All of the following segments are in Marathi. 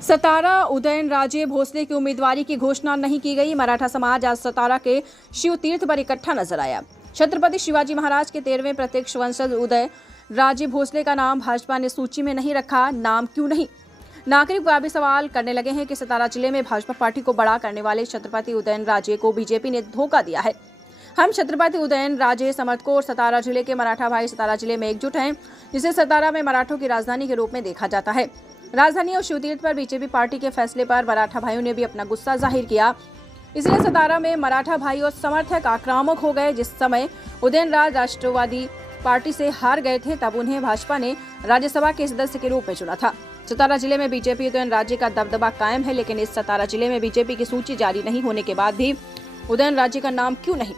सतारा उदयनराजे भोसले की उम्मीदवारी की घोषणा नहीं की गई। मराठा समाज आज सतारा के शिव तीर्थ पर इकट्ठा नजर आया। छत्रपति शिवाजी महाराज के 13वें प्रत्यक्ष वंशज उदयनराजे भोसले का नाम भाजपा ने सूची में नहीं रखा। नाम क्यों नहीं? नागरिक भी सवाल करने लगे हैं कि सतारा जिले में भाजपा पार्टी को बड़ा करने वाले छत्रपति उदयनराजे को बीजेपी ने धोखा दिया है। हम छत्रपति उदयनराजे समर्थकों और सतारा जिले के मराठा भाई सतारा जिले में एकजुट हैं, जिसे सतारा में मराठों की राजधानी के रूप में देखा जाता है। राजधानी और शिवतीर्थ पर बीजेपी पार्टी के फैसले पर मराठा भाइयों ने भी अपना गुस्सा जाहिर किया। इसलिए सतारा में मराठा भाई और समर्थक आक्रामक हो गए। जिस समय उदयनराज राष्ट्रवादी पार्टी से हार गए थे, तब उन्हें भाजपा ने राज्यसभा के सदस्य के रूप में चुना था। सतारा जिले में बीजेपी उदयनराजे का दबदबा कायम है, लेकिन इस सतारा जिले में बीजेपी की सूची जारी नहीं होने के बाद भी उदयनराजे का नाम क्यों नहीं,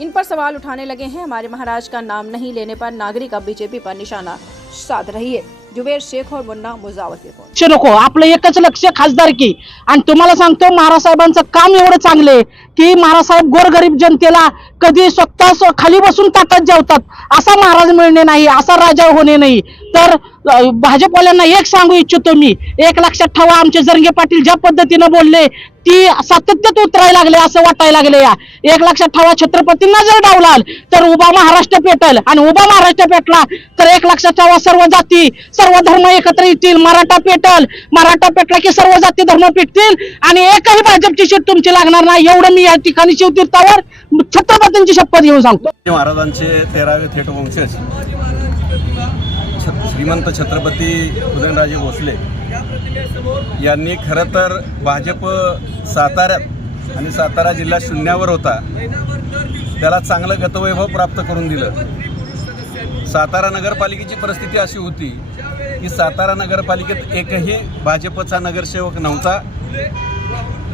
इन पर सवाल उठाने लगे हैं। हमारे महाराज का नाम नहीं लेने पर नागरिक अब बीजेपी पर निशाना साध रही है। जुबेर शेख और मुन्ना मुजावर नको आपलं एकच लक्ष खासदारकी। आणि तुम्हाला सांगतो महाराजसाहेबांचं काम एवढं चांगले की महाराजसाहेब गोरगरीब जनतेला कधी स्वतः खाली बसून ताटात जेवतात। असा महाराज मिळणे नाही, असा राजा होणे नाही। तर भाजपवाल्यांना एक सांगू इच्छितो मी, एक लक्षात ठेवा, आमचे जरंगे पाटील ज्या पद्धतीने बोलले ती सातत्यात उतरायला लागले असं वाटायला लागले। या एक लक्षात ठेवा, छत्रपतींना जर डावलाल तर उभा महाराष्ट्र पेटल, आणि उभा महाराष्ट्र पेटला तर एक लक्षात ठेवा, सर्व जाती सर्व धर्म एकत्र येतील। मराठा पेटल, मराठा पेटला की सर्व जाती धर्म पेटतील आणि एकही भाजपची सीट तुमची लागणार नाही। एवढं मी या ठिकाणी शिवतीर्थावर छत्रपतींची शपथ घेऊन सांगतो। महाराजांचे 13वे थेट वंशज श्रीमंत छत्रपती उदयनराजे भोसले यांनी खरं तर भाजप साताऱ्यात आणि सातारा जिल्हा शून्यावर होता, त्याला चांगलं गतवैभव प्राप्त करून दिलं। सातारा नगरपालिकेची परिस्थिती अशी होती की सातारा नगरपालिकेत एकही भाजपचा नगरसेवक नव्हता।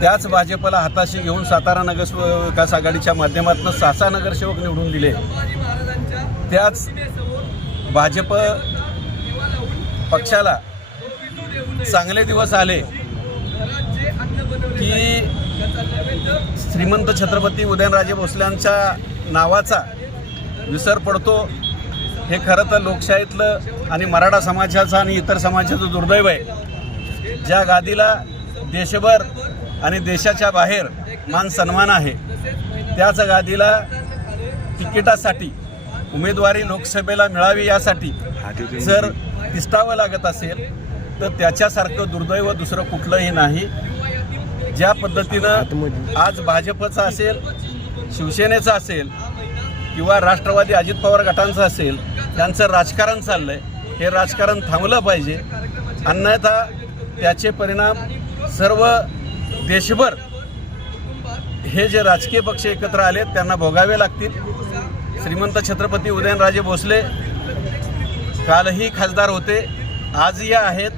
त्याच भाजपला हाताशी घेऊन सातारा नगर विकास आघाडीच्या माध्यमातून 6 नगरसेवक निवडून दिले। त्याच भाजप पक्षाला चांगले दिवस आले की श्रीमंत छत्रपती उदयनराजे भोसल्यांच्या नावाचा विसर पडतो। हे खरं तर लोकशाहीतलं आणि मराठा समाजाचं आणि इतर समाजाचं दुर्दैव आहे। ज्या गादीला देशभर आणि देशाच्या बाहेर मान सन्मान आहे, त्याच गादीला तिकिटासाठी उमेदवारी लोकसभेला मिळावी यासाठी जर तिष्ठावं लागत असेल तर त्याच्यासारखं दुर्दैव दुसरं कुठलंही नाही। ज्या पद्धतीनं आज भाजपचा असेल, शिवसेनेचा असेल किंवा राष्ट्रवादी अजित पवार गटांचं असेल, त्यांचं राजकारण चाललंय, हे राजकारण थांबलं पाहिजे। अन्यथा त्याचे परिणाम सर्व देशभर हे जे राजकीय पक्ष एकत्र आले त्यांना भोगावे लागतील। श्रीमंत छत्रपती उदयनराजे भोसले कालही खासदार होते, आजही आहेत,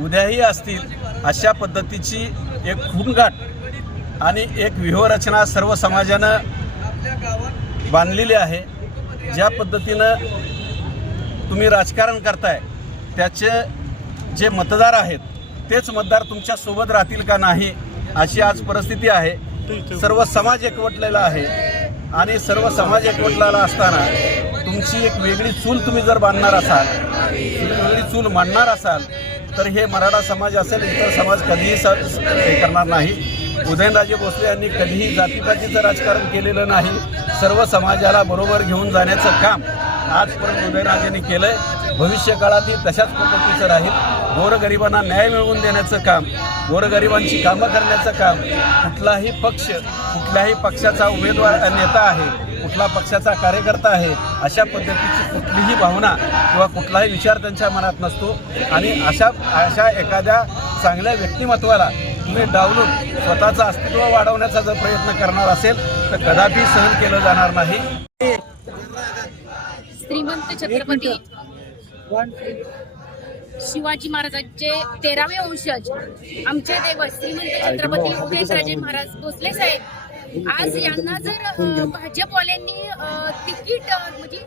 उद्याही असतील। अशा पद्धतीची एक खूणगाठ आणि एक व्यूहरचना सर्व समाजानं बांधलेली आहे। ज्या पद्धतीनं तुम्ही राजकारण करताय त्याचे जे मतदार आहेत तेच मतदार तुमच्या सोबत राहतील का नाही, अशी आज परिस्थिती आहे। सर्व समाज एकवटलेला आहे आणि सर्व समाज एकवटलेला असताना तुमची एक वेगळी चूल तुम्ही जर बांधणार असाल, वेगळी चूल मांडणार असाल तर हे मराठा समाज असेल, इतर समाज कधीही हे करणार नाही। उदयनराजे भोसले यांनी कधीही जातीपातीचं राजकारण केलेलं नाही। सर्व समाजाला बरोबर घेऊन जाण्याचं काम आजपर्यंत उदयनराजेंनी केलंय, भविष्य काळातही तशाच पद्धतीचं राहील। गोरगरिबांना न्याय मिळवून देण्याचं काम, गोरगरिबांची कामं करण्याचं काम कुठलाही पक्ष, कुठल्याही पक्षाचा उमेदवार नेता आहे, कुठला पक्षाचा कार्यकर्ता आहे, अशा पद्धतीची कुठलीही भावना किंवा कुठलाही विचार त्यांच्या मनात नसतो। आणि अशा एखाद्या चांगल्या व्यक्तिमत्वाला तुम्ही डावलून स्वतःचं अस्तित्व वाढवण्याचा जर प्रयत्न करणार असेल तर कदापि सहन केलं जाणार नाही। श्रीमंत छत्रपती शिवाजी महाराजांचे 13वे वंशज आमचे दैवत श्रीमंत छत्रपती उदयनराजे महाराज भोसले साहेब, आज यांना जर भाजपवाल्यांनी तिकीट म्हणजे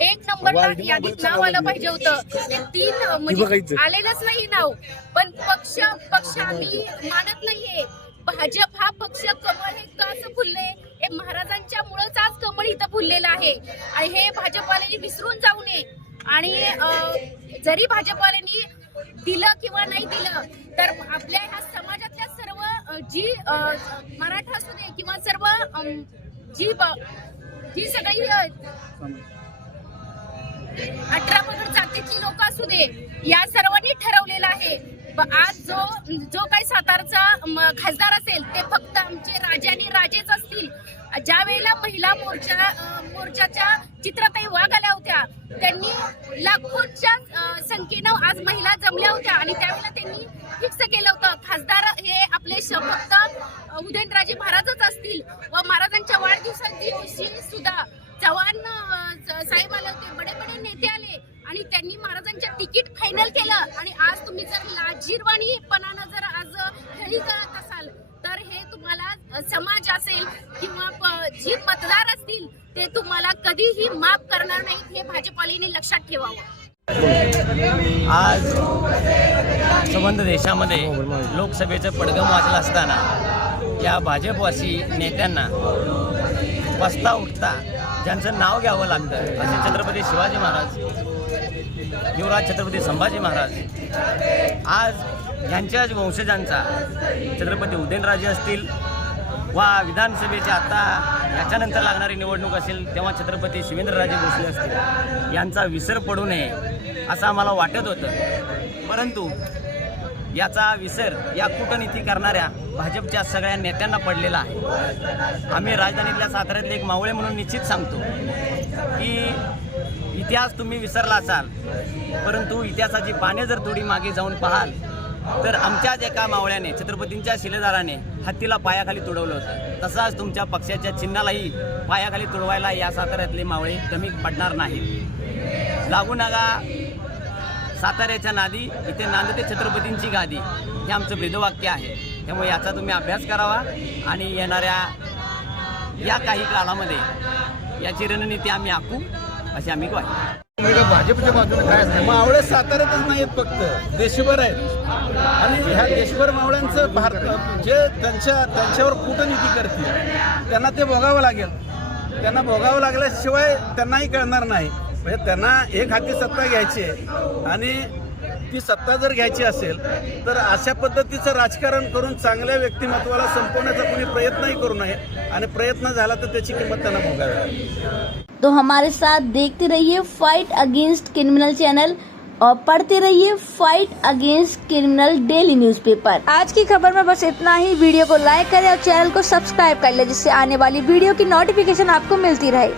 एक नंबरला यादीत नाव आलं पाहिजे होतं. ते 3 म्हणजे आलेलंच नाही नाव. पण पक्ष आम्ही मानत नाहीये. भाजप हा पक्ष कमळ हे का असं फुलले, हे महाराजांच्या मुळेच आज कमळ इथं फुललेलं आहे. आणि हे भाजपवाल्यांनी विसरून जाऊ नये. आणि जरी भाजपवाल्यांनी दिलं किंवा नाही दिलं तर आपल्या ह्या समाजातल्या सर्व जी मराठा असू दे किंवा सर्व जी सगळी 18 पगड जातीतली लोक असू दे, या सर्वांनी ठरवलेलं आहे. आज जो काही सातारचा खासदार असेल ते फक्त आमचे राजे आणि राजेच असतील. ज्या वेळेला महिला मोर्चाच्या चित्रताई वाघ आल्या होत्या, त्यांनी लाखोंच्या संख्येनं आज महिला जमल्या होत्या आणि त्यावेळेला त्यांनी फिक्स केलं होतं खासदार हे आपले फक्त उदयनराजे महाराजच असतील. व महाराजांच्या वाढदिवसाची सुद्धा चव्हाण साहेब आले होते, बडे नेते आले आणि त्यांनी महाराजांच्या तिकीट फायनल केलं. आणि आज तुम्ही जर लाजीरवाणीपणानं जर आज खेळी करत असाल तर हे तुम्हाला समाज असेल किंवा जी मतदार असतील ते तुम्हाला कधीही माफ करणार नाहीत. हे भाजपालीने लक्षात ठेवावं. आज संबंध देशामध्ये लोकसभेचं पडगम वाजलं असताना या भाजपवासी नेत्यांना बसता उठता ज्यांचं नाव घ्यावं लागतं असे छत्रपती शिवाजी महाराज, युवराज छत्रपती संभाजी महाराज, आज ह्यांच्याच वंशजांचा छत्रपती उदयनराजे असतील वा विधानसभेच्या आता याच्यानंतर लागणारी निवडणूक असेल तेव्हा छत्रपती शिवेंद्रराजे भोसले असतील, यांचा विसर पडू नये असं आम्हाला वाटत होतं. परंतु याचा विसर या कूटनीती करणाऱ्या भाजपच्या सगळ्या नेत्यांना पडलेला आहे. आम्ही राजधानीतल्या साताऱ्यातले एक मावळे म्हणून निश्चित सांगतो की इतिहास तुम्ही विसरला असाल, परंतु इतिहासाची पाने जर थोडी मागे जाऊन पाहाल तर आमच्याच एका मावळ्याने छत्रपतींच्या शिलेदाराने हत्तीला पायाखाली तुडवलं होतं. तसाच तुमच्या पक्षाच्या चिन्हालाही पायाखाली तुडवायला या साताऱ्यातले मावळे कमी पडणार नाहीत. लागू नका साताऱ्याच्या नादी, इथे नांदते छत्रपतींची गादी, हे आमचं ब्रीदवाक्य आहे. त्यामुळे याचा तुम्ही अभ्यास करावा आणि येणाऱ्या या काही काळामध्ये याची रणनीती आम्ही आखू अशी आम्ही ग्वाही. भाजपच्या बाजूने काय असतं, मावळे साताऱ्यातच नाहीत, फक्त देशभर आहेत. आणि ह्या देशभर मावळ्यांचं भारत जे त्यांच्यावर कूटनीती करतील त्यांना ते भोगावं लागेल. त्यांना भोगावं लागल्याशिवाय त्यांनाही कळणार नाही. म्हणजे त्यांना एक हाती सत्ता घ्यायची आहे आणि ती सत्ता जर घ्यायची असेल तर अशा पद्धतीचं राजकारण करून चांगल्या व्यक्तिमत्वाला संपवण्याचा कोणी प्रयत्नही करू नये आणि प्रयत्न झाला तर त्याची किंमत त्यांना भोगावी लागेल. तो हमारे साथ देखते रहिए फाइट अगेंस्ट क्रिमिनल चैनल और पढ़ते रहिए fight against criminal daily newspaper. आज की खबर में बस इतना ही। वीडियो को लाइक करें और चैनल को सब्सक्राइब कर लें जिससे आने वाली वीडियो की नोटिफिकेशन आपको मिलती रहे।